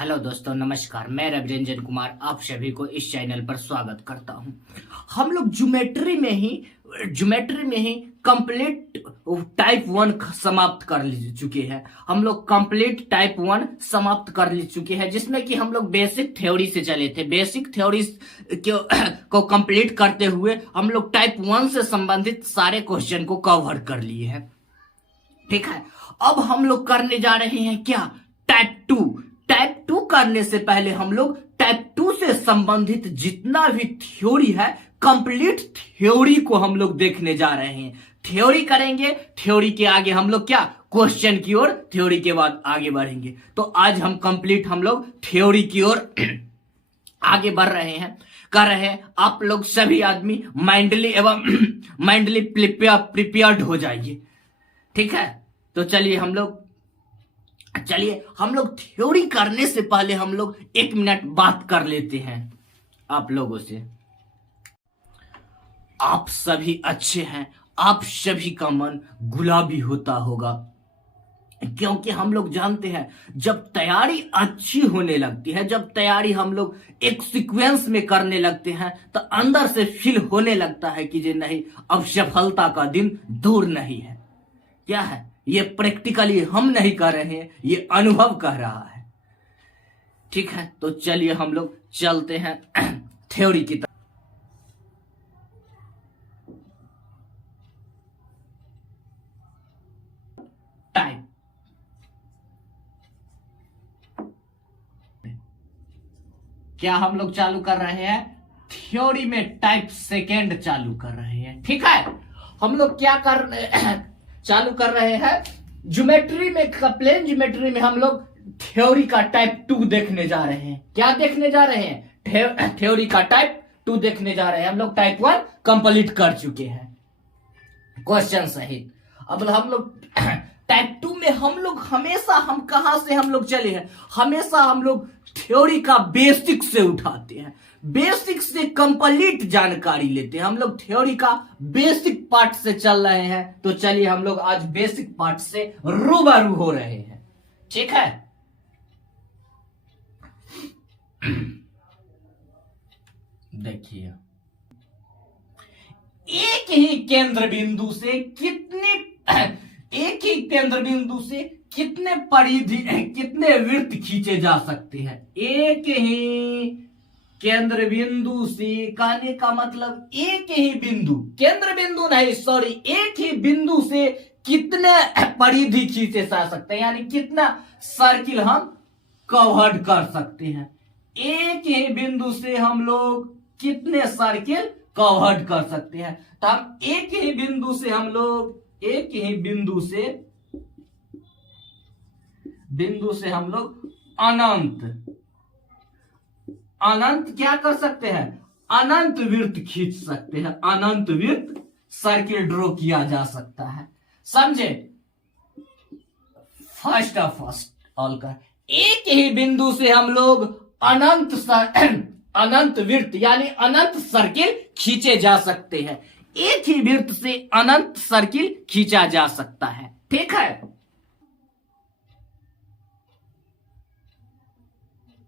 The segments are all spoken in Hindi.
हेलो दोस्तों, नमस्कार। मैं रवि रंजन कुमार आप सभी को इस चैनल पर स्वागत करता हूं। हम लोग ज्योमेट्री में ही कंप्लीट टाइप वन समाप्त कर चुके हैं। हम लोग कंप्लीट टाइप वन समाप्त कर चुके हैं, जिसमें कि हम लोग बेसिक थ्योरी से चले थे। बेसिक थ्योरी को कंप्लीट करते हुए हम लोग टाइप वन से संबंधित सारे क्वेश्चन को कवर कर लिए हैं। ठीक है, अब हम लोग करने जा रहे हैं क्या, टाइप टू। टाइप टू करने से पहले हम लोग टाइप टू से संबंधित जितना भी थ्योरी है, कंप्लीट थ्योरी को हम लोग देखने जा रहे हैं। थ्योरी करेंगे, थ्योरी के आगे हम लोग क्या, क्वेश्चन की ओर, थ्योरी के बाद आगे बढ़ेंगे। तो आज हम लोग थ्योरी की ओर आगे बढ़ रहे हैं, कर रहे हैं। आप लोग सभी आदमी माइंडली एवं माइंडली प्रिपेयर्ड हो जाइए। ठीक है, तो चलिए हम लोग थ्योरी करने से पहले हम लोग 1 मिनट बात कर लेते हैं आप लोगों से। आप सभी अच्छे हैं, आप सभी का मन गुलाबी होता होगा, क्योंकि हम लोग जानते हैं जब तैयारी अच्छी होने लगती है, जब तैयारी हम लोग एक सीक्वेंस में करने लगते हैं, तो अंदर से फील होने लगता है कि नहीं, अब सफलता का दिन दूर नहीं है। क्या है ये, प्रैक्टिकली हम नहीं कर रहे हैं, ये अनुभव कह रहा है। ठीक है, तो चलिए हम लोग चलते हैं थ्योरी की तरफ। टाइप, क्या हम लोग चालू कर रहे हैं, थ्योरी में टाइप सेकेंड चालू कर रहे हैं। ठीक है, हम लोग क्या चालू कर रहे हैं, ज्योमेट्री में, प्लेन ज्योमेट्री में हम लोग थ्योरी का टाइप टू देखने जा रहे हैं। क्या देखने जा रहे हैं, थ्योरी का टाइप टू देखने जा रहे हैं। हम लोग टाइप वन कंप्लीट कर चुके हैं क्वेश्चन सहित। अब हम लोग टाइप टू में हम कहां से हम लोग चले हैं, हमेशा हम लोग थ्योरी का बेसिक से उठाते हैं, बेसिक से कंप्लीट जानकारी लेते हैं। हम लोग थ्योरी का बेसिक पार्ट से चल रहे हैं, तो चलिए हम लोग आज बेसिक पार्ट से रूबरू हो रहे हैं। ठीक है, देखिए, एक ही केंद्र बिंदु से कितने परिधि, कितने वृत्त खींचे जा सकते हैं। एक ही केंद्र बिंदु से, कहने का मतलब एक ही बिंदु, केंद्र बिंदु नहीं, सॉरी, एक ही बिंदु से कितने परिधि खींचे जा सकते हैं, यानी कितना सर्किल हम कवर कर सकते हैं। एक ही बिंदु से हम लोग कितने सर्किल कवर कर सकते हैं। तो हम एक ही बिंदु से हम लोग अनंत क्या कर सकते हैं, अनंत वृत्त खींच सकते हैं, अनंत वृत्त सर्किल ड्रॉ किया जा सकता है। समझे, फर्स्ट ऑल का एक ही बिंदु से हम लोग अनंत वृत्त यानी अनंत सर्किल खींचे जा सकते हैं। एक ही वृत्त से अनंत सर्किल खींचा जा सकता है। ठीक है,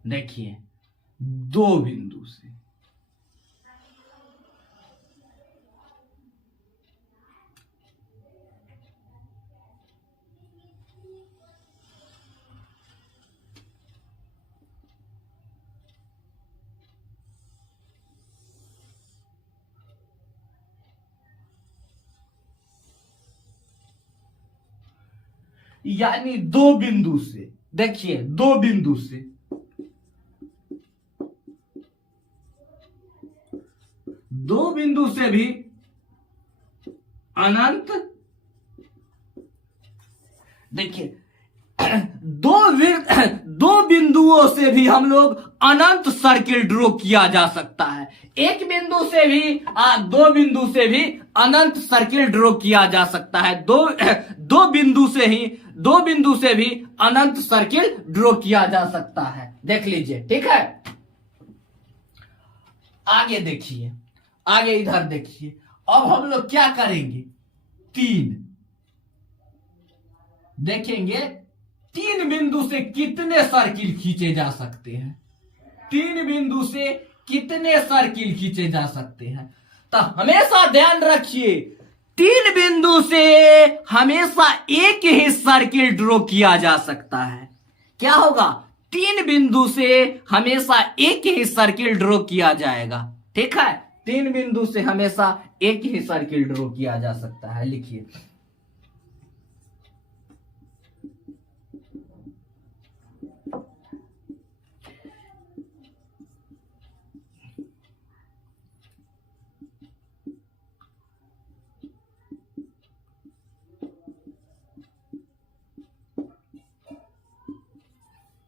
देखिए, दो बिंदु से यानी दो बिंदु से, देखिए, दो बिंदु से भी अनंत, देखिए, दो बिंदुओं से भी हम लोग अनंत सर्किल ड्रॉ किया जा सकता है। एक बिंदु से भी, दो बिंदु से भी अनंत सर्किल ड्रॉ किया जा सकता है। दो बिंदु से भी अनंत सर्किल ड्रॉ किया जा सकता है। देख लीजिए। ठीक है, आगे देखिए, आगे इधर देखिए। अब हम लोग क्या करेंगे, 3 देखेंगे, तीन बिंदु से कितने सर्किल खींचे जा सकते हैं? तीन बिंदु से कितने सर्किल खींचे जा सकते हैं? तो हमेशा ध्यान रखिए, तीन बिंदु से हमेशा एक ही सर्किल ड्रॉ किया जा सकता है। क्या होगा? तीन बिंदु से हमेशा एक ही सर्किल ड्रॉ किया जाएगा। ठीक है, तीन बिंदु से हमेशा एक ही सर्किल ड्रॉ किया जा सकता है। लिखिए,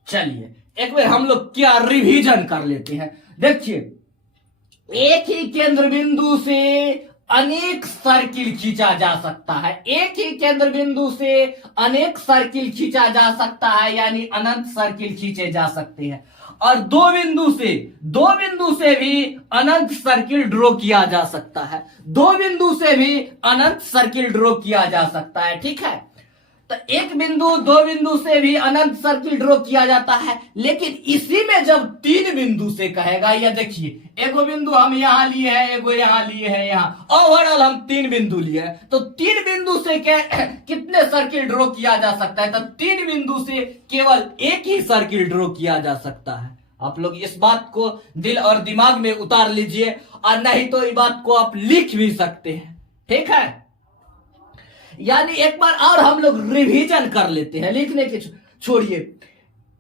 चलिए एक बार हम लोग क्या रिवीजन कर लेते हैं। देखिए, एक ही केंद्र बिंदु से अनेक सर्किल खींचा जा सकता है। एक ही केंद्र बिंदु से अनेक सर्किल खींचा जा सकता है, यानी अनंत सर्किल खींचे जा सकते हैं। और दो बिंदु से भी अनंत सर्किल ड्रॉ किया जा सकता है। दो बिंदु से भी अनंत सर्किल ड्रॉ किया जा सकता है। ठीक है, तो एक बिंदु दो बिंदु से भी अनंत सर्किल ड्रॉ किया जाता है। लेकिन इसी में जब तीन बिंदु से कहेगा, या देखिए एगो बिंदु हम यहां लिए हैं, एगो यहां लिए हैं, यहां ओवरऑल हम तीन बिंदु लिए हैं, तो तीन बिंदु से कितने सर्किल ड्रॉ किया जा सकता है? तो तीन बिंदु से केवल एक ही सर्किल ड्रॉ किया जा सकता है। आप लोग इस बात को दिल और दिमाग में उतार लीजिए, और नहीं तो इस बात को आप लिख भी सकते हैं। ठीक है, यानी एक बार और हम लोग रिवीजन कर लेते हैं, लिखने के छोड़िए।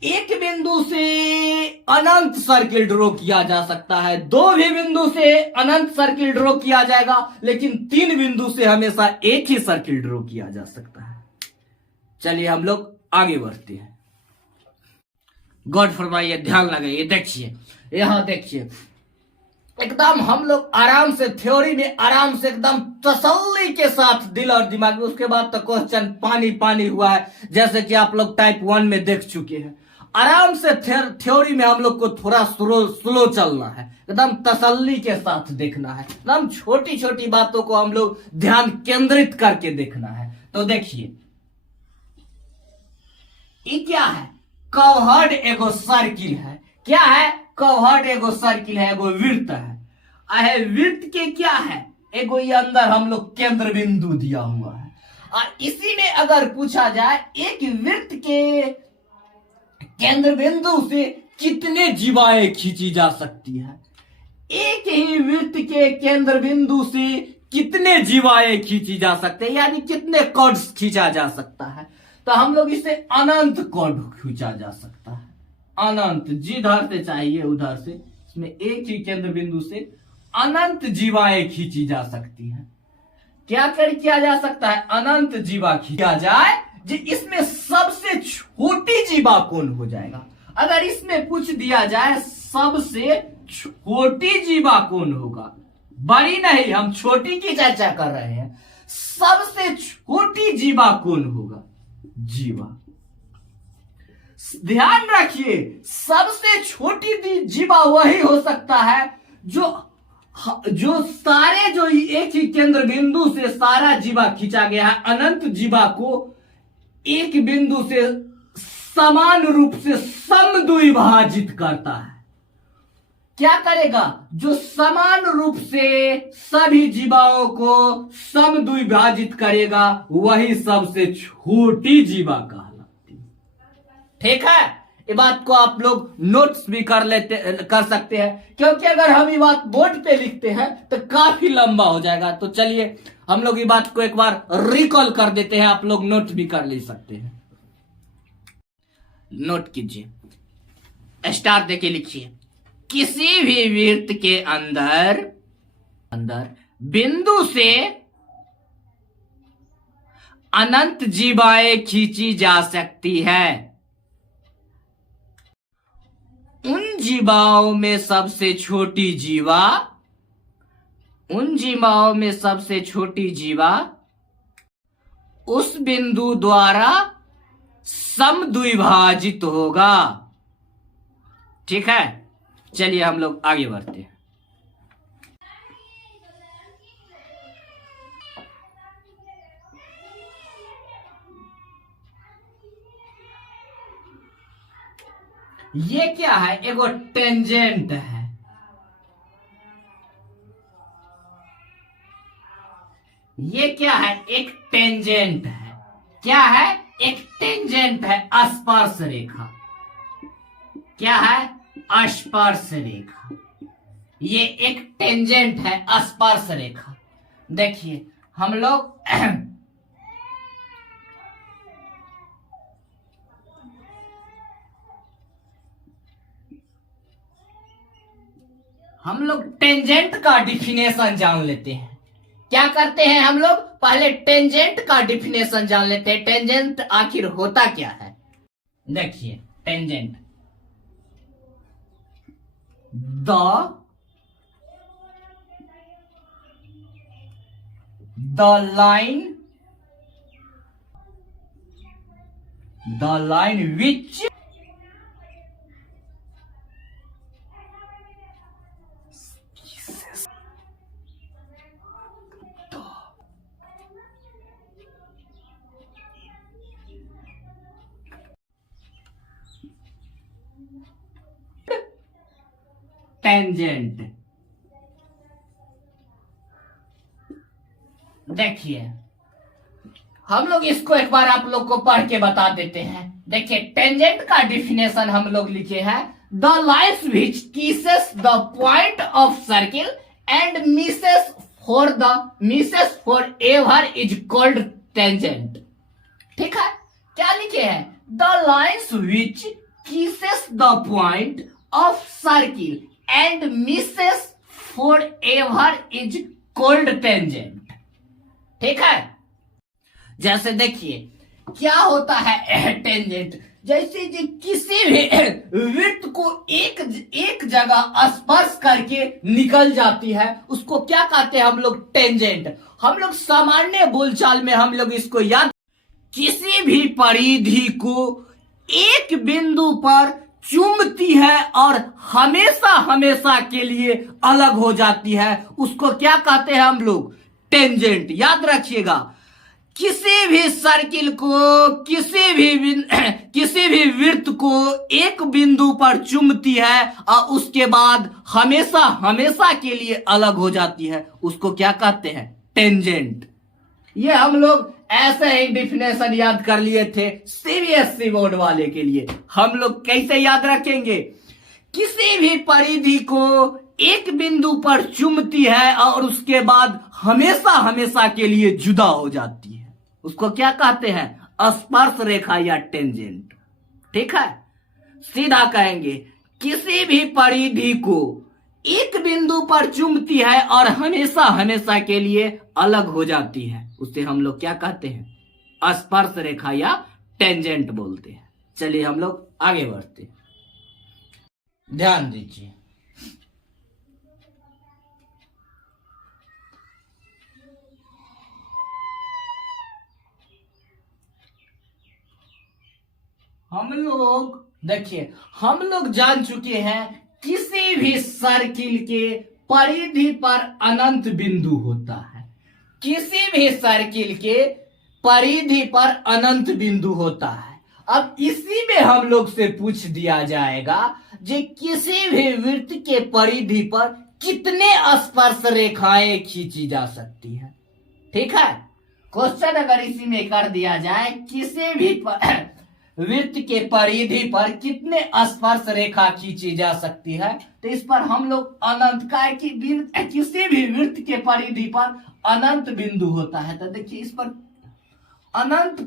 एक बिंदु से अनंत सर्किल ड्रॉ किया जा सकता है, दो भी बिंदु से अनंत सर्किल ड्रॉ किया जाएगा, लेकिन तीन बिंदु से हमेशा एक ही सर्किल ड्रॉ किया जा सकता है। चलिए हम लोग आगे बढ़ते हैं। गौर फरमाइए, ध्यान लगाइए। देखिए, यहां देखिए, एकदम हम लोग आराम से थ्योरी में आराम से एकदम तसल्ली के साथ दिल और दिमाग में, उसके बाद तो क्वेश्चन पानी पानी हुआ है, जैसे कि आप लोग टाइप 1 में देख चुके हैं। आराम से थ्योरी में हम लोग को थोड़ा स्लो चलना है, एकदम तसल्ली के साथ देखना है, एकदम छोटी छोटी बातों को हम लोग ध्यान केंद्रित करके देखना है। तो देखिए, ये क्या है? कवर्ड एगो सर्किल है। क्या है? कवर्ड एगो सर्किल है, एगो वृत्त है। वृत्त के क्या है? एगो ये अंदर हम लोग केंद्र बिंदु दिया हुआ है। और इसी में अगर पूछा जाए, एक वृत्त के केंद्र बिंदु से कितने जीवाएं खींची जा सकती है? एक ही वृत्त के केंद्र बिंदु से कितने जीवाएं खींची जा सकते हैं, यानी कितने कॉर्ड्स खींचा जा सकता है? तो हम लोग इसे अनंत कॉर्ड खींचा जा सकता है। अनंत, जिधर से चाहिए उधर से, इसमें एक ही केंद्र बिंदु से अनंत जीवाएं खींची जा सकती हैं। क्या किया जा सकता है? अनंत जीवा खींचा जाए। जी, इसमें सबसे छोटी जीवा कौन हो जाएगा? अगर इसमें पूछ दिया जाए सबसे छोटी जीवा कौन होगा, बड़ी नहीं, हम छोटी की चर्चा कर रहे हैं, सबसे छोटी जीवा कौन होगा? जीवा। ध्यान रखिए, सबसे छोटी जीवा वही हो सकता है जो सारे, जो एक ही केंद्र बिंदु से सारा जीवा खींचा गया है, अनंत जीवा को एक बिंदु से समान रूप से समद्विभाजित करता है। क्या करेगा? जो समान रूप से सभी जीवाओं को समद्विभाजित करेगा, वही सबसे छोटी जीवा कहलाती है। ठीक है, ये बात को आप लोग नोट्स भी कर सकते हैं, क्योंकि अगर हम ये बात बोर्ड पे लिखते हैं तो काफी लंबा हो जाएगा। तो चलिए हम लोग ये बात को एक बार रिकॉल कर देते हैं, आप लोग नोट भी कर ले सकते हैं। नोट कीजिए, स्टार देके लिखिए, किसी भी वृत्त के अंदर बिंदु से अनंत जीवाएं खींची जा सकती है। उन जीवाओं में सबसे छोटी जीवा उस बिंदु द्वारा समद्विभाजित होगा। ठीक है, चलिए हम लोग आगे बढ़ते हैं। ये क्या है, एगो टेंजेंट है। ये क्या है, एक टेंजेंट है। क्या है, एक टेंजेंट है, स्पर्श रेखा। क्या है, स्पर्श रेखा। ये एक टेंजेंट है, स्पर्श रेखा। देखिए हम लोग टेंजेंट का डिफिनेशन जान लेते हैं। क्या करते हैं हम लोग, पहले टेंजेंट का डिफिनेशन जान लेते हैं। टेंजेंट आखिर होता क्या है। देखिए tangent, the line which tangent. देखिए हम लोग इसको एक बार आप लोग को पढ़ के बता देते हैं। देखिए टेंजेंट का डिफिनेशन हम लोग लिखे हैं, the lines which kisses the point of circle and Mrs for ever is called tangent. ठीक है, क्या लिखे हैं, the lines which kisses the point of circle and Mrs for ever is called tangent. ठीक है, जैसे देखिए क्या होता है टेंजेंट, जैसे जी किसी भी वृत्त को एक जगह स्पर्श करके निकल जाती है, उसको क्या कहते हैं हम लोग, टेंजेंट। हम लोग सामान्य बोलचाल में हम लोग इसको याद, किसी भी परिधि को एक बिंदु पर चुंबती है और हमेशा हमेशा के लिए अलग हो जाती है, उसको क्या कहते हैं हम लोग, टेंजेंट। याद रखिएगा, किसी भी सर्किल को, किसी भी वृत्त को एक बिंदु पर चुंबती है और उसके बाद हमेशा हमेशा के लिए अलग हो जाती है, उसको क्या कहते हैं, टेंजेंट। ये हम लोग ऐसे ही डिफिनेशन याद कर लिए थे सीबीएसई बोर्ड वाले के लिए। हम लोग कैसे याद रखेंगे, किसी भी परिधि को एक बिंदु पर चुंबती है और उसके बाद हमेशा हमेशा के लिए जुदा हो जाती है, उसको क्या कहते हैं, स्पर्श रेखा या टेंजेंट। ठीक है, सीधा कहेंगे, किसी भी परिधि को एक बिंदु पर चुंबती है और हमेशा हमेशा के लिए अलग हो जाती है, उसे हम लोग क्या कहते हैं, स्पर्श रेखा या टेंजेंट बोलते हैं। चलिए हम लोग आगे बढ़ते हैं, ध्यान दीजिए। हम लोग देखिए, हम लोग जान चुके हैं किसी भी सर्किल के परिधि पर अनंत बिंदु होता है। किसी भी सर्किल के परिधि पर अनंत बिंदु होता है। अब इसी में हम लोग से पूछ दिया जाएगा कि किसी भी वृत्त के परिधि पर कितने स्पर्श रेखाएं खींची जा सकती है। ठीक है, क्वेश्चन अगर इसी में कर दिया जाए, किसी भी वृत्त के परिधि पर कितने स्पर्श रेखा खींची जा सकती है, तो इस पर हम लोग अनंत का है कि किसी भी वृत्त के परिधि पर अनंत बिंदु होता है, तो देखिए इस पर अनंत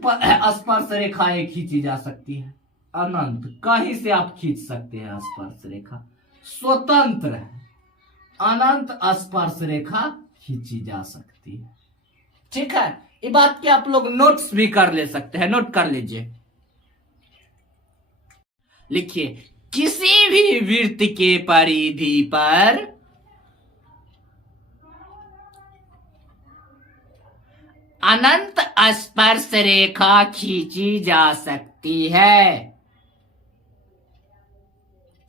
स्पर्श रेखाएं खींची जा सकती है। अनंत कहीं से आप खींच सकते हैं स्पर्श रेखा, स्वतंत्र है, अनंत स्पर्श रेखा खींची जा सकती है। ठीक है, ये बात के आप लोग नोट्स भी कर ले सकते हैं, नोट कर लीजिए। लिखिए, किसी भी वृत्त के परिधि पर अनंत स्पर्श रेखा खींची जा सकती है।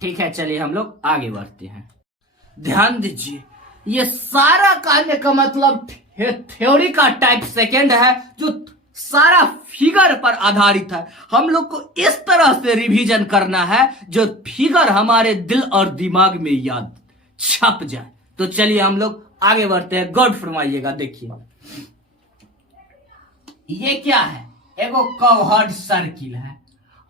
ठीक है, चलिए हम लोग आगे बढ़ते हैं। ध्यान दीजिए, ये सारा कहने का मतलब थ्योरी का टाइप सेकंड है, जो सारा फिगर पर आधारित है। हम लोग को इस तरह से रिवीजन करना है जो फिगर हमारे दिल और दिमाग में याद छप जाए। तो चलिए हम लोग आगे बढ़ते हैं। गौर फरमाइएगा, देखिए ये क्या है, एगो कर्व्ड सर्किल है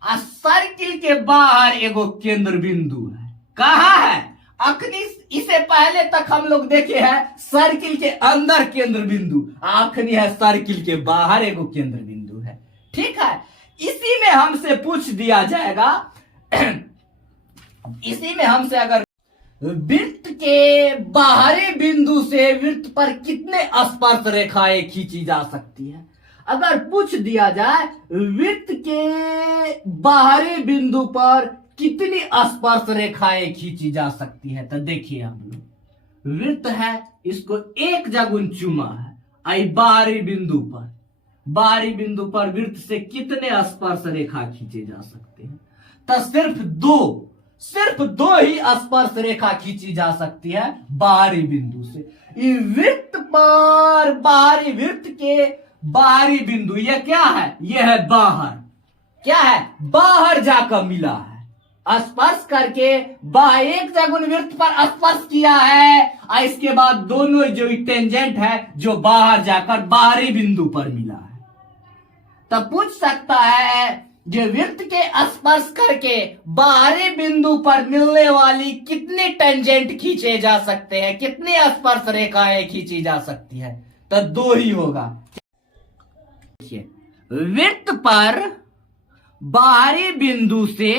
और सर्किल के बाहर एगो केंद्र बिंदु है। कहाँ है? अखनी इसे पहले तक हम लोग देखे हैं सर्किल के अंदर केंद्र बिंदु, अखनी है सर्किल के बाहर एगो केंद्र बिंदु है। ठीक है, इसी में हमसे पूछ दिया जाएगा इसी में हमसे अगर वृत्त के बाहरी बिंदु से वृत्त पर कितने स्पर्श रेखाएं खींची जा सकती है, अगर पूछ दिया जाए वृत्त के बाहरी बिंदु पर कितनी स्पर्श रेखाएं खींची जा सकती है, तो देखिए हम लोग वृत्त है, इसको एक जगह चुमा है, आई बाहरी बिंदु पर वृत्त से कितने स्पर्श रेखा खींचे जा सकते हैं, तो सिर्फ दो ही स्पर्श रेखा खींची जा सकती है बाहरी बिंदु से। वृत्त पर बाहरी वृत्त के बाहरी बिंदु ये क्या है, ये है बाहर, क्या है, बाहर जाकर मिला है, स्पर्श करके एक जगह वृत्त पर स्पर्श किया है और इसके बाद दोनों जो टेंजेंट है जो बाहर जाकर बाहरी बिंदु पर मिला है। तब पूछ सकता है जो वृत्त के स्पर्श करके बाहरी बिंदु पर मिलने वाली कितनी टेंजेंट खींचे जा सकते हैं, कितनी स्पर्श रेखाएं खींची जा सकती है, तो दो ही होगा। वृत्त पर बाहरी बिंदु से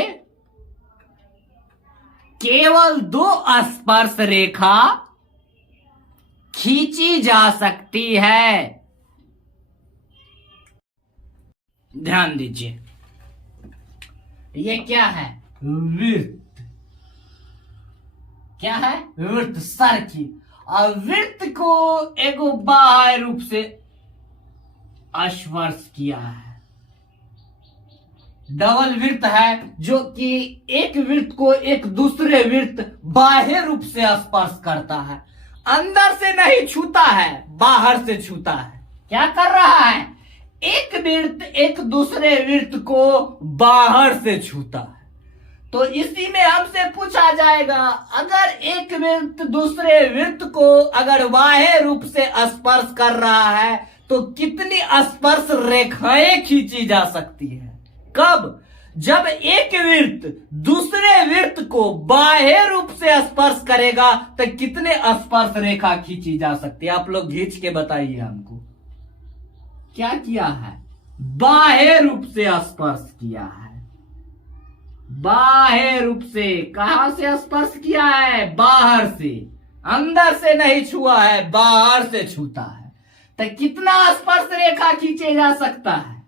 केवल दो स्पर्श रेखा खींची जा सकती है। ध्यान दीजिए, ये क्या है, वृत्त, क्या है, वृत्त सर्किल, और वृत्त को एगो बाह्य रूप से स्पर्श किया है। डबल वृत्त है जो कि एक वृत्त को एक दूसरे वृत्त बाह्य रूप से स्पर्श करता है, अंदर से नहीं छूता है, बाहर से छूता है। क्या कर रहा है, एक वृत्त एक दूसरे वृत्त को बाहर से छूता है। तो इसी में हमसे पूछा जाएगा अगर एक वृत्त दूसरे वृत्त को अगर बाह्य रूप से स्पर्श कर रहा है तो कितनी स्पर्श रेखाएं खींची जा सकती है। कब, जब एक वृत्त दूसरे वृत्त को बाह्य रूप से स्पर्श करेगा तो कितने स्पर्श रेखा खींची जा सकती है। आप लोग खींच के बताइए हमको, क्या किया है, बाह्य रूप से स्पर्श किया है, बाह्य रूप से। कहां से स्पर्श किया है, बाहर से, अंदर से नहीं छुआ है, बाहर से छूता है। तो कितना स्पर्श रेखा खींचे जा सकता है,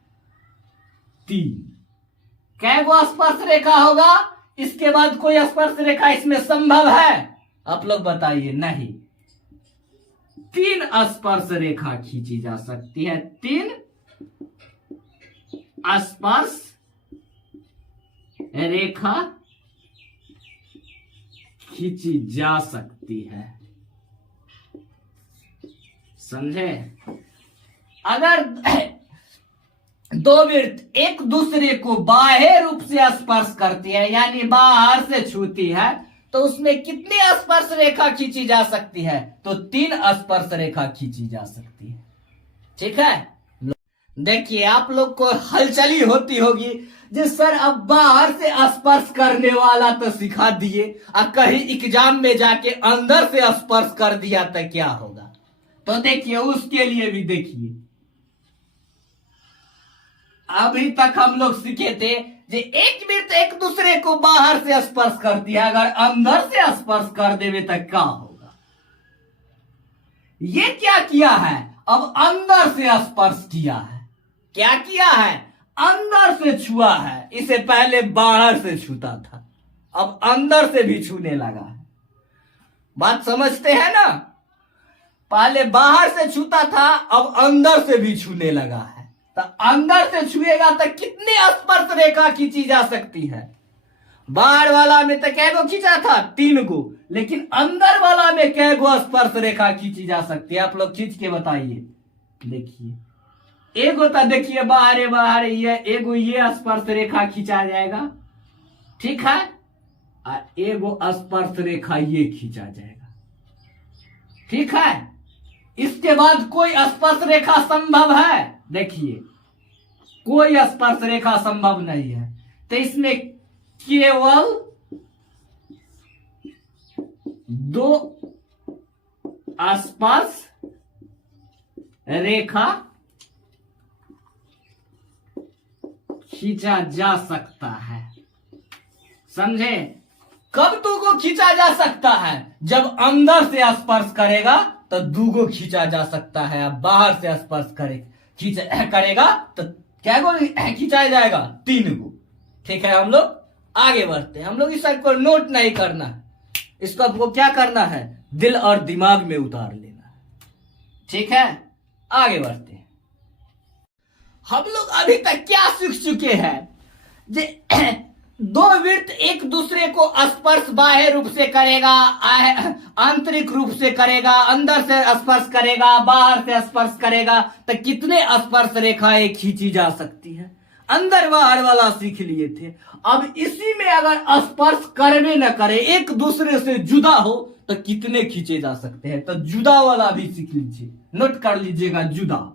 3। कै गो स्पर्श रेखा होगा, इसके बाद कोई स्पर्श रेखा इसमें संभव है, आप लोग बताइए। नहीं, 3 स्पर्श रेखा खींची जा सकती है, 3 स्पर्श रेखा खींची जा सकती है, समझे। अगर दो वृत्त एक दूसरे को बाह्य रूप से स्पर्श करती है यानी बाहर से छूती है तो उसमें कितनी स्पर्श रेखा खींची जा सकती है, तो 3 स्पर्श रेखा खींची जा सकती है। ठीक है, देखिए आप लोग को हलचली होती होगी जी सर अब बाहर से स्पर्श करने वाला तो सिखा दिए और कहीं एग्जाम में जाके अंदर से स्पर्श कर दिया तो क्या होगा। तो देखिए उसके लिए भी देखिए, अभी तक हम लोग सीखे थे कि एक वृत्त एक दूसरे को बाहर से स्पर्श करती है, अगर अंदर से स्पर्श कर देवे तो क्या होगा। ये क्या किया है, अब अंदर से स्पर्श किया है, क्या किया है, अंदर से छुआ है। इसे पहले बाहर से छूता था, अब अंदर से भी छूने लगा है। बात समझते हैं ना, पहले बाहर से छूता था, अब अंदर से भी छूने लगा है। तो अंदर से छुएगा तो कितनी स्पर्श रेखा खींची जा सकती है। बाहर वाला में तो कै गो खींचा था, 3 गो, लेकिन अंदर वाला में कै गो स्पर्श रेखा खींची जा सकती है, आप लोग खींच के बताइए। देखिए एक होता देखिए बाहर बाहर ये एगो ये स्पर्श रेखा खींचा जाएगा, ठीक है, और एगो स्पर्श रेखा ये खींचा जाएगा, ठीक है। इसके बाद कोई स्पर्श रेखा संभव है? देखिए कोई स्पर्श रेखा संभव नहीं है, तो इसमें केवल दो स्पर्श रेखा खींचा जा सकता है, समझे? कब दूगो खींचा जा सकता है? जब अंदर से स्पर्श करेगा तो दूगो खींचा जा सकता है, अब बाहर से स्पर्श करेगा तो क्या गो खींचा जाएगा? 3 गो, ठीक है। हम लोग आगे बढ़ते हैं, हम लोग इस को नोट नहीं करना है, इसको आपको क्या करना है? दिल और दिमाग में उतार लेना है, ठीक है। आगे बढ़ते हैं। हम लोग अभी तक क्या सीख चुके हैं? दो वृत्त एक दूसरे को स्पर्श बाह्य रूप से करेगा, आंतरिक रूप से करेगा, अंदर से स्पर्श करेगा, बाहर से स्पर्श करेगा, तो कितने स्पर्श रेखाएं खींची जा सकती है? अंदर बाहर वाला सीख लिए थे। अब इसी में अगर स्पर्श करवे न करे, एक दूसरे से जुदा हो, तो कितने खींचे जा सकते हैं? तो जुदा वाला भी सीख लीजिए, नोट कर लीजिएगा। जुदा,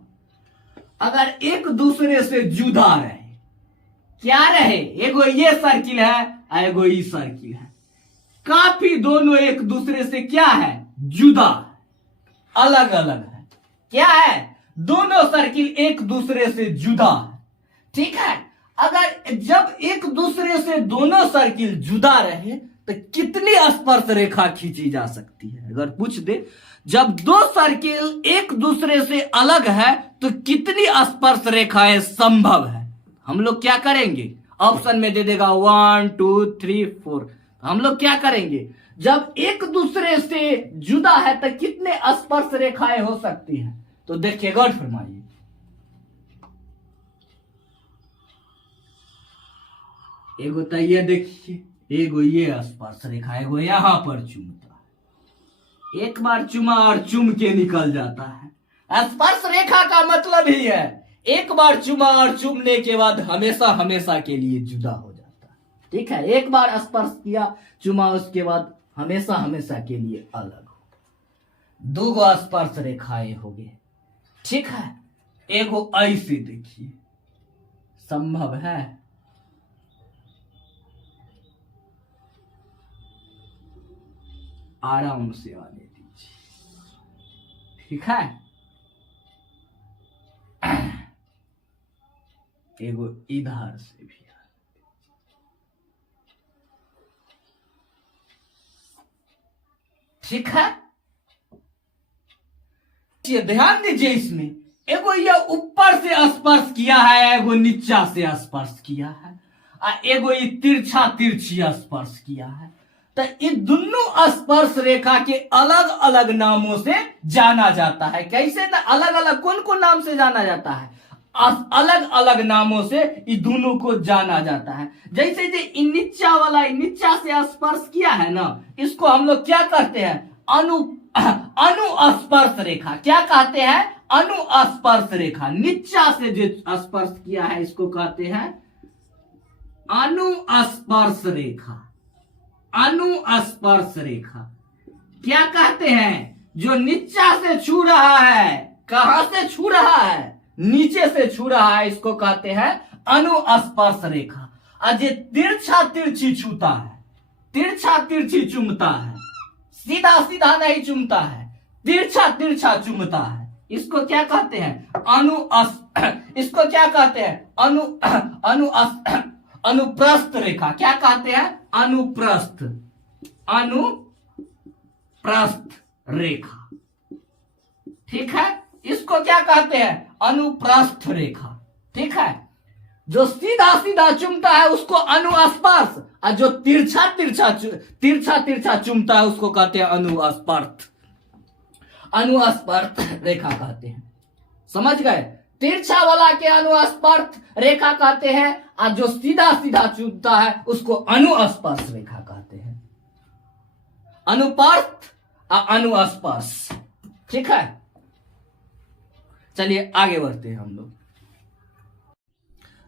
अगर एक दूसरे से जुदा रहे, क्या रहे? एगो ये सर्किल है, एगो ये सर्किल है, काफी दोनों एक दूसरे से क्या है? जुदा, अलग अलग है। क्या है? दोनों सर्किल एक दूसरे से जुदा है, ठीक है। अगर जब एक दूसरे से दोनों सर्किल जुदा रहे तो कितनी स्पर्श रेखा खींची जा सकती है? अगर पूछ दे, जब दो सर्किल एक दूसरे से अलग है तो कितनी स्पर्श रेखाएं संभव है? हम लोग क्या करेंगे? ऑप्शन में दे देगा 1 2 3 4। हम लोग क्या करेंगे? जब एक दूसरे से जुदा है तो कितने स्पर्श रेखाएं हो सकती हैं? तो देखिए, गौर फरमाइए। एगो तो ये देखिए, एगो ये स्पर्श रेखा, एगो यहां पर चुमता है, एक बार चुमा और चुम के निकल जाता है। स्पर्श रेखा का मतलब ही है एक बार चुमा और चुमने के बाद हमेशा हमेशा के लिए जुदा हो जाता है, ठीक है। एक बार स्पर्श किया, चुमा, उसके बाद हमेशा हमेशा के लिए अलग हो। दो स्पर्श रेखाएं हो गए, ठीक है। एगो ऐसे देखिए, संभव है? आराम से आने दीजिए, ठीक है। एगो इधर से भी, ठीक है। ये ध्यान दीजिए, इसमें एगो ये ऊपर से स्पर्श किया है, एगो नीचा से स्पर्श किया है, और एगो ये तिरछा तिरछी स्पर्श किया है। तो इन दोनों स्पर्श रेखा के अलग अलग नामों से जाना जाता है। कैसे? ना अलग अलग कौन कौन नाम से जाना जाता है? अलग अलग नामों से इन दोनों को जाना जाता है। जैसे जो नीचा वाला नीचा से स्पर्श किया है ना, इसको हम लोग क्या कहते हैं? अनुस्पर्श रेखा। क्या कहते हैं? अनुस्पर्श रेखा। नीचा से जो स्पर्श किया है इसको कहते हैं अनुस्पर्श रेखा। अनुस्पर्श रेखा क्या कहते हैं? जो नीचा से छू रहा है, कहां से छू रहा है? नीचे से छू रहा है, इसको कहते हैं अनुस्पर्श रेखा। और जो तिरछा तिरछी छूता है, तिरछा तिरछी चुमता है, सीधा सीधा नहीं चुमता है, तिरछा तिरछा चुमता है, इसको क्या कहते हैं? इसको क्या कहते हैं? अनुप्रस्थ रेखा। क्या कहते हैं? अनुप्रस्थ रेखा, ठीक है। इसको क्या कहते हैं? अनुप्रस्थ रेखा, ठीक है। जो सीधा सीधा चुमता है उसको अनुस्पर्श, और जो तिरछा तिरछा चुमता है उसको कहते हैं अनुस्पर्श रेखा कहते हैं। समझ गए? तिरछा वाला के अनुस्पर्श रेखा कहते हैं, और जो सीधा सीधा चुमता है उसको अनुस्पर्श रेखा कहते हैं। अनुपर्थ और अनुस्पर्श, ठीक है। चलिए आगे बढ़ते हैं हम लोग।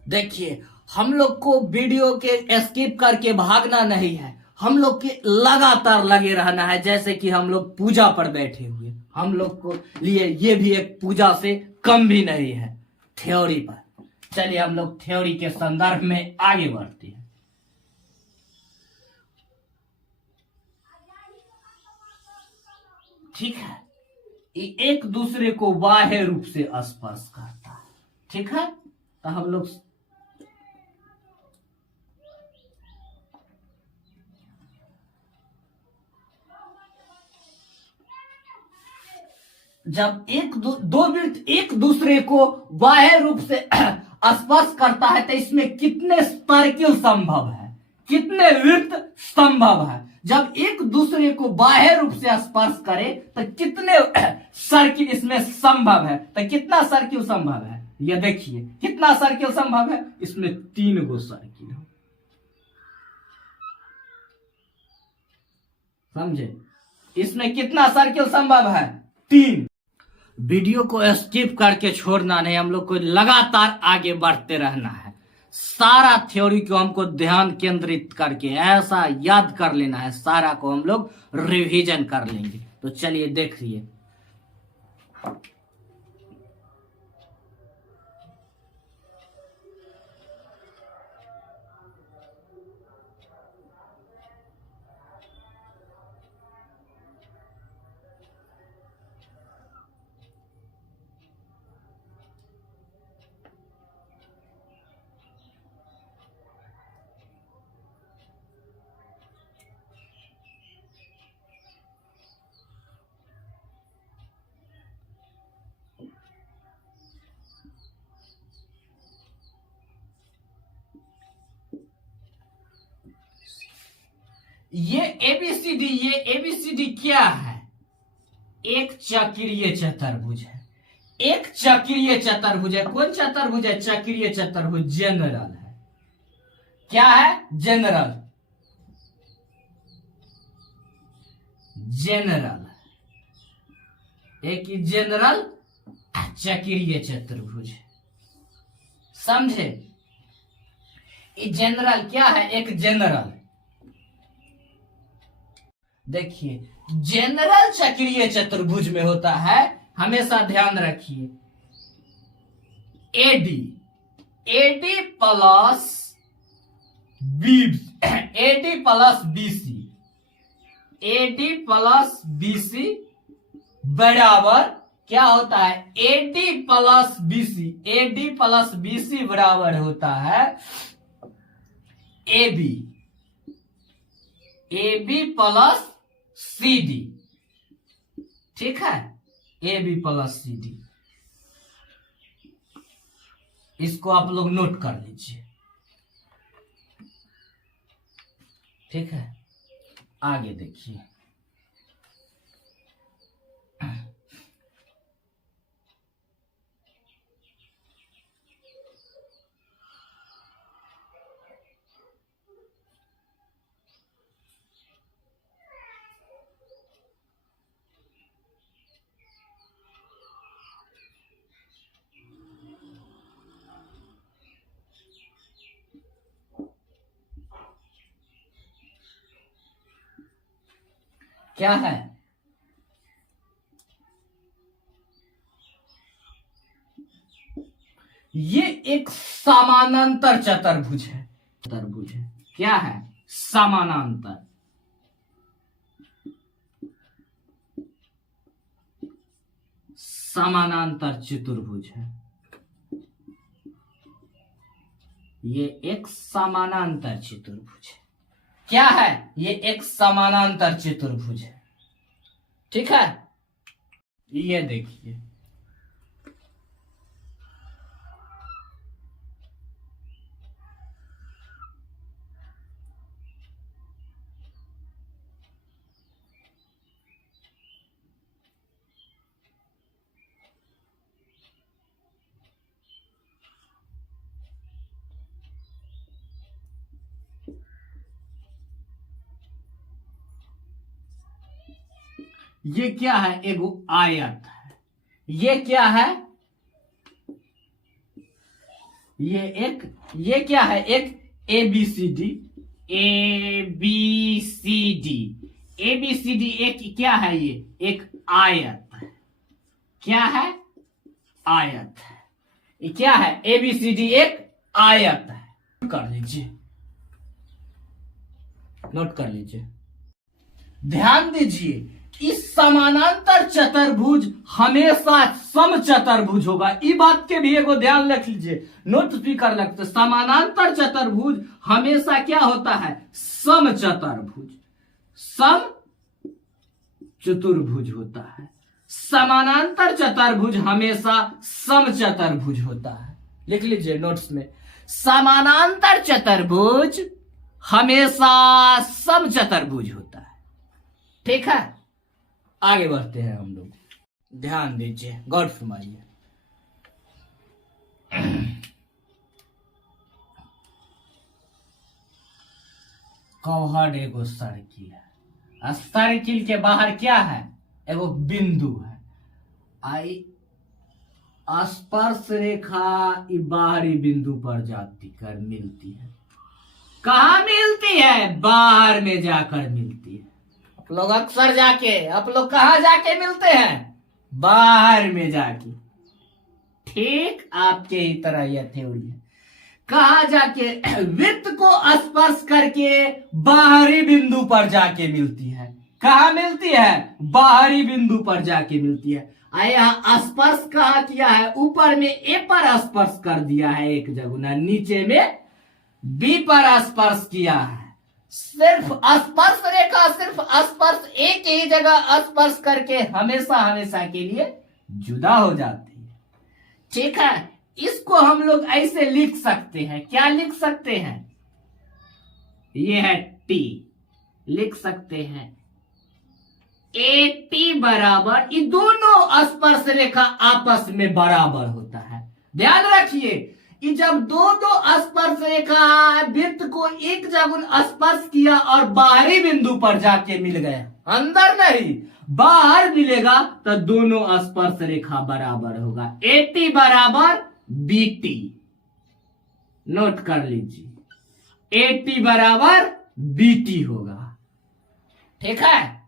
देखिए, हम लोग को वीडियो के स्किप करके भागना नहीं है, हम लोग के लगातार लगे रहना है। जैसे कि हम लोग पूजा पर बैठे हुए, हम लोग को लिए ये भी एक पूजा से कम भी नहीं है, थ्योरी पर। चलिए हम लोग थ्योरी के संदर्भ में आगे बढ़ते हैं। ठीक है, ये एक दूसरे को बाह्य रूप से स्पर्श करता है। ठीक है, तो हम लोग जब दो वृत्त एक दूसरे को बाह्य रूप से स्पर्श करता है तो इसमें कितने सर्किल संभव है, कितने वृत्त संभव है। जब एक दूसरे को बाह्य रूप से स्पर्श करे तो कितने सर्किल इसमें संभव है। तो कितना सर्किल संभव है, ये देखिए कितना सर्किल संभव है। इसमें 3 गो सर्किल है, समझे। इसमें कितना सर्किल संभव है, 3। वीडियो को स्किप करके छोड़ना नहीं, हम लोग को लगातार आगे बढ़ते रहना है। सारा थ्योरी को हमको ध्यान केंद्रित करके ऐसा याद कर लेना है, सारा को हम लोग रिवीजन कर लेंगे। तो चलिए देखिए, ये एबीसीडी क्या है, एक चक्रीय चतुर्भुज है। एक चक्रीय चतुर्भुज है। कौन चतुर्भुज है, चक्रीय चतुर्भुज, जनरल है। क्या है, जनरल, जनरल, एक जनरल चक्रीय चतुर्भुज, समझे। ये जनरल क्या है, एक जनरल। देखिए, जनरल चक्रीय चतुर्भुज में होता है, हमेशा ध्यान रखिए, एडी प्लस बीसी बराबर क्या होता है, एडी प्लस बीसी बराबर होता है एबी प्लस सीडी। ठीक है, एबी प्लस सीडी, इसको आप लोग नोट कर लीजिए। ठीक है, आगे देखिए, क्या है, ये एक समानांतर चतुर्भुज है। क्या है, समानांतर, समानांतर चतुर्भुज है। ये एक समानांतर चतुर्भुज है। क्या है, ये एक समानांतर चतुर्भुज है। ठीक है, ये देखिए, ये क्या है, एगो आयत है। ये क्या है, ये क्या है, एक ABCD, ABCD एक क्या है, ये एक आयत है। क्या है, आयत है। ये क्या है, ABCD एक आयत है। कर लीजिए, नोट कर लीजिए। ध्यान दीजिए, इस समानांतर चतुर्भुज हमेशा समचतुर्भुज होगा। इस बात के भी एगो ध्यान रख लीजिए, नोट भी कर लगते। समानांतर चतुर्भुज हमेशा क्या होता है, समचतुर्भुज, सम चतुर्भुज होता है। समानांतर चतुर्भुज हमेशा समचतुर्भुज होता है। लिख लीजिए नोट्स में, समानांतर चतुर्भुज हमेशा समचतुर्भुज होता है। ठीक है, आगे बढ़ते हैं हम लोग। ध्यान दीजिए, गौर फरमाइए। कौहड़ एगो सर्किल है। सर्किल के बाहर क्या है, एगो बिंदु है। आई स्पर्श रेखा बाहरी बिंदु पर जाती कर मिलती है। कहा मिलती है, बाहर में जाकर मिलती है। आप लोग अक्सर जाके, आप लोग कहा जाके मिलते हैं, बाहर में जाके। ठीक आपके ही तरह यह थ्योरी है। कहा जाके, वृत्त को स्पर्श करके बाहरी बिंदु पर जाके मिलती है। कहा मिलती है, बाहरी बिंदु पर जाके मिलती है। यहाँ स्पर्श कहा किया है, ऊपर में ए पर स्पर्श कर दिया है एक जगह, नीचे में बी पर स्पर्श किया है। सिर्फ स्पर्श रेखा, सिर्फ स्पर्श एक ही जगह स्पर्श करके हमेशा हमेशा के लिए जुदा हो जाती है। ठीक है, इसको हम लोग ऐसे लिख सकते हैं। क्या लिख सकते हैं, ये है टी, लिख सकते हैं AT बराबर, ये दोनों स्पर्श रेखा आपस में बराबर होता है। ध्यान रखिए, कि जब दो स्पर्श रेखा वृत्त को एक जगह स्पर्श किया और बाहरी बिंदु पर जाके मिल गए, अंदर नहीं बाहर मिलेगा, तो दोनों स्पर्श रेखा बराबर होगा। AT बराबर BT, नोट कर लीजिए, AT बराबर BT होगा। ठीक है,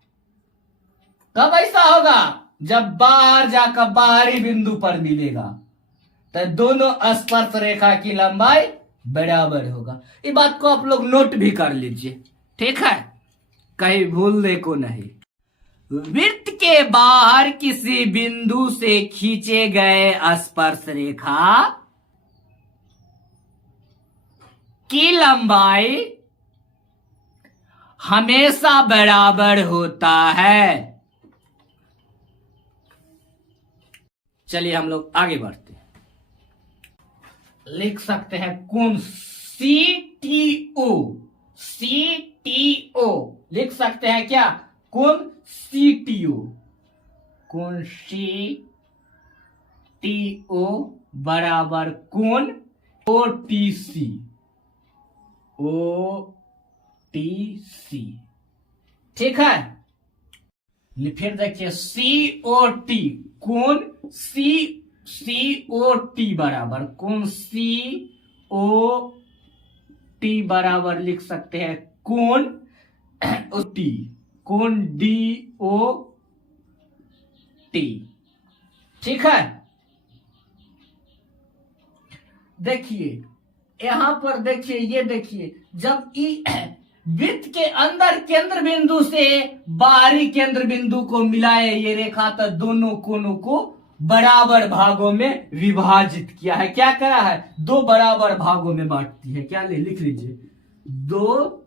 कब ऐसा होगा, जब बाहर जाकर बाहरी बिंदु पर मिलेगा, तो दोनों स्पर्श रेखा की लंबाई बराबर होगा। इस बात को आप लोग नोट भी कर लीजिए। ठीक है, कहीं भूलने को नहीं। वृत्त के बाहर किसी बिंदु से खींचे गए स्पर्श रेखा की लंबाई हमेशा बराबर होता है। चलिए हम लोग आगे बढ़ते हैं। लिख सकते हैं कोण CTO, CTO लिख सकते हैं क्या, कोण CTO, कोण CTO बराबर कोण OTC, OTC। ठीक है, फिर देखिए COT, कोण COT बराबर, कोण COT बराबर लिख सकते हैं कोण OT, कोण DOT। ठीक है, देखिए यहां पर देखिए, ये देखिए, जब वृत्त के अंदर केंद्र बिंदु से बाहरी केंद्र बिंदु को मिलाए ये रेखा, तो दोनों कोणों को बराबर भागों में विभाजित किया है। क्या करा है, दो बराबर भागों में बांटती है। क्या लिख लीजिए, दो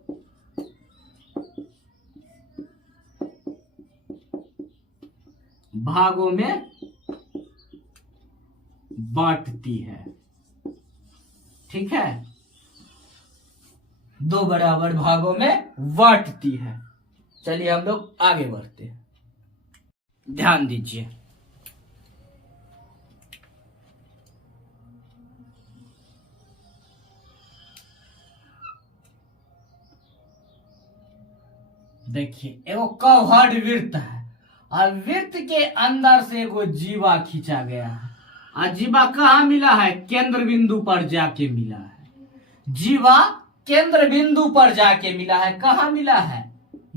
भागों में बांटती है। ठीक है, दो बराबर भागों में बांटती है। चलिए हम लोग आगे बढ़ते हैं। ध्यान दीजिए, देखिए एगो कवहड़ वृत्त है और वृत्त के अंदर से एगो जीवा खींचा गया है जीवा कहाँ मिला है? केंद्र बिंदु पर जाके मिला है। जीवा केंद्र बिंदु पर जाके मिला है। कहाँ मिला है?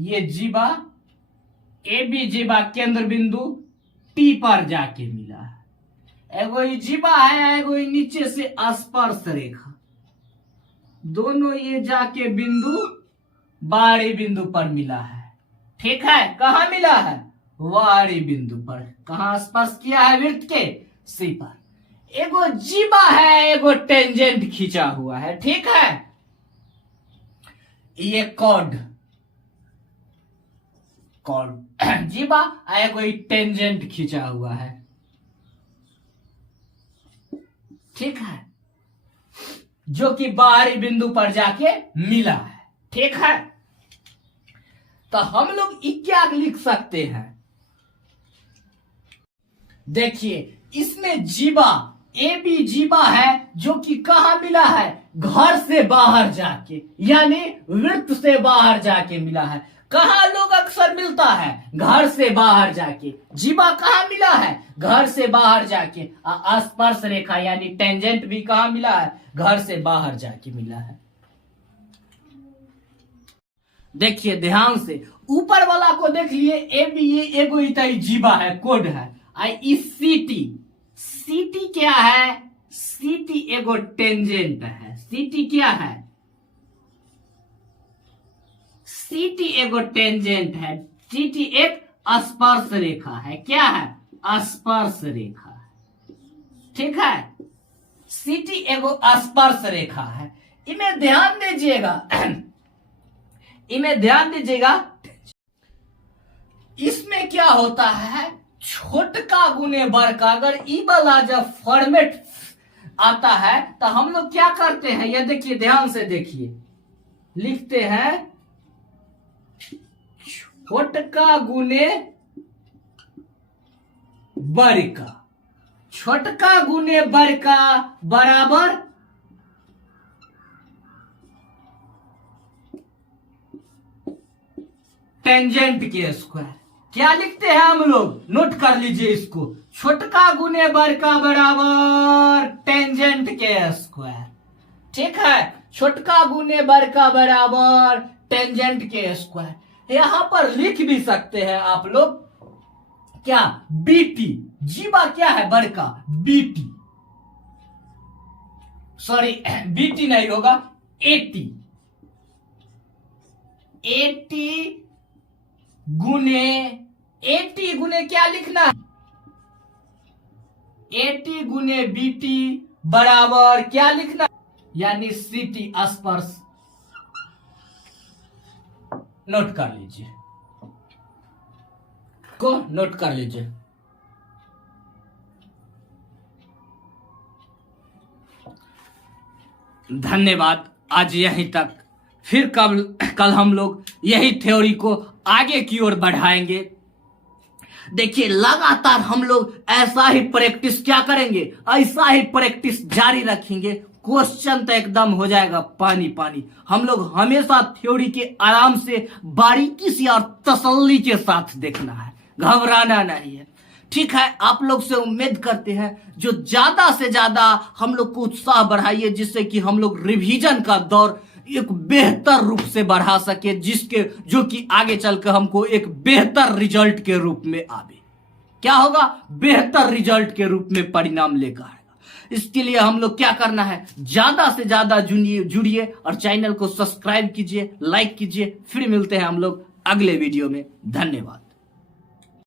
ये जीवा ए बी जीवा केंद्र बिंदु टी पर जाके मिला है। एगो ये जीवा है, एगो ये नीचे से स्पर्श रेखा, दोनों ये जाके बिंदु बाहरी बिंदु पर मिला है। ठीक है, कहाँ मिला है? बाहरी बिंदु पर। कहाँ स्पर्श किया है? वृत्त के सी पर। एगो जीवा है, एगो टेंजेंट खींचा हुआ है। ठीक है, ये कॉर्ड जीवा, एगो टेंजेंट खींचा हुआ है। ठीक है, जो कि बाहरी बिंदु पर जाके मिला है। ठीक है, तो हम लोग क्या लिख सकते हैं? देखिए, इसमें जीवा ए बी जीवा है जो कि कहाँ मिला है? घर से बाहर जाके, यानी वृत्त से बाहर जाके मिला है। कहाँ लोग अक्सर मिलता है? घर से बाहर जाके। जीवा कहाँ मिला है? घर से बाहर जाके। स्पर्श रेखा यानी टेंजेंट भी कहाँ मिला है? घर से बाहर जाके मिला है। देखिए ध्यान से, ऊपर वाला को देख लिए, ए बी एगो जीवा है, कोड है। आई सीटी क्या है? सीटी एगो टेंजेंट है। सीटी क्या है? सीटी एगो टेंजेंट है। सीटी एक स्पर्श रेखा है। क्या है? स्पर्श रेखा है। ठीक है, सीटी एगो स्पर्श रेखा है। इन्हें ध्यान दीजिएगा, इन्हें ध्यान दीजिएगा। इसमें क्या होता है? छोटका गुने बड़का। अगर ई वाला जब फॉर्मेट आता है तो हम लोग क्या करते हैं? ये देखिए, ध्यान से देखिए, लिखते हैं छोटका गुने बड़का। छोटका गुने बड़का बराबर टेंजेंट के स्क्वायर। क्या लिखते हैं हम लोग? नोट कर लीजिए इसको। छोटका गुने बड़का बराबर टेंजेंट के स्क्वायर। ठीक है, छोटका गुने बड़का बराबर टेंजेंट के स्क्वायर। यहां पर लिख भी सकते हैं आप लोग, क्या? बीटी। जीवा क्या है? बड़का, बीटी। सॉरी, बीटी नहीं होगा, एटी। एटी गुने क्या लिखना है? एटी गुने बीटी बराबर क्या लिखना है? यानी सीटी स्पर्श। नोट कर लीजिए, को नोट कर लीजिए। धन्यवाद, आज यहीं तक। फिर कल हम लोग यही थ्योरी को आगे की ओर बढ़ाएंगे। देखिए, लगातार हम लोग ऐसा ही प्रैक्टिस क्या करेंगे? ऐसा ही प्रैक्टिस जारी रखेंगे। क्वेश्चन तो एकदम हो जाएगा पानी पानी। हम लोग हमेशा थ्योरी के आराम से, बारीकी से और तसल्ली के साथ देखना है, घबराना नहीं है। ठीक है, आप लोग से उम्मीद करते हैं जो ज्यादा से ज्यादा हम लोग को उत्साह बढ़ाइए, जिससे कि हम लोग रिवीजन का दौर एक बेहतर रूप से बढ़ा सके, जो कि आगे चलकर हमको एक बेहतर रिजल्ट के रूप में आवे। क्या होगा? बेहतर रिजल्ट के रूप में परिणाम लेकर आएगा। इसके लिए हम लोग क्या करना है? ज्यादा से ज्यादा जुड़िए और चैनल को सब्सक्राइब कीजिए, लाइक कीजिए। फिर मिलते हैं हम लोग अगले वीडियो में। धन्यवाद।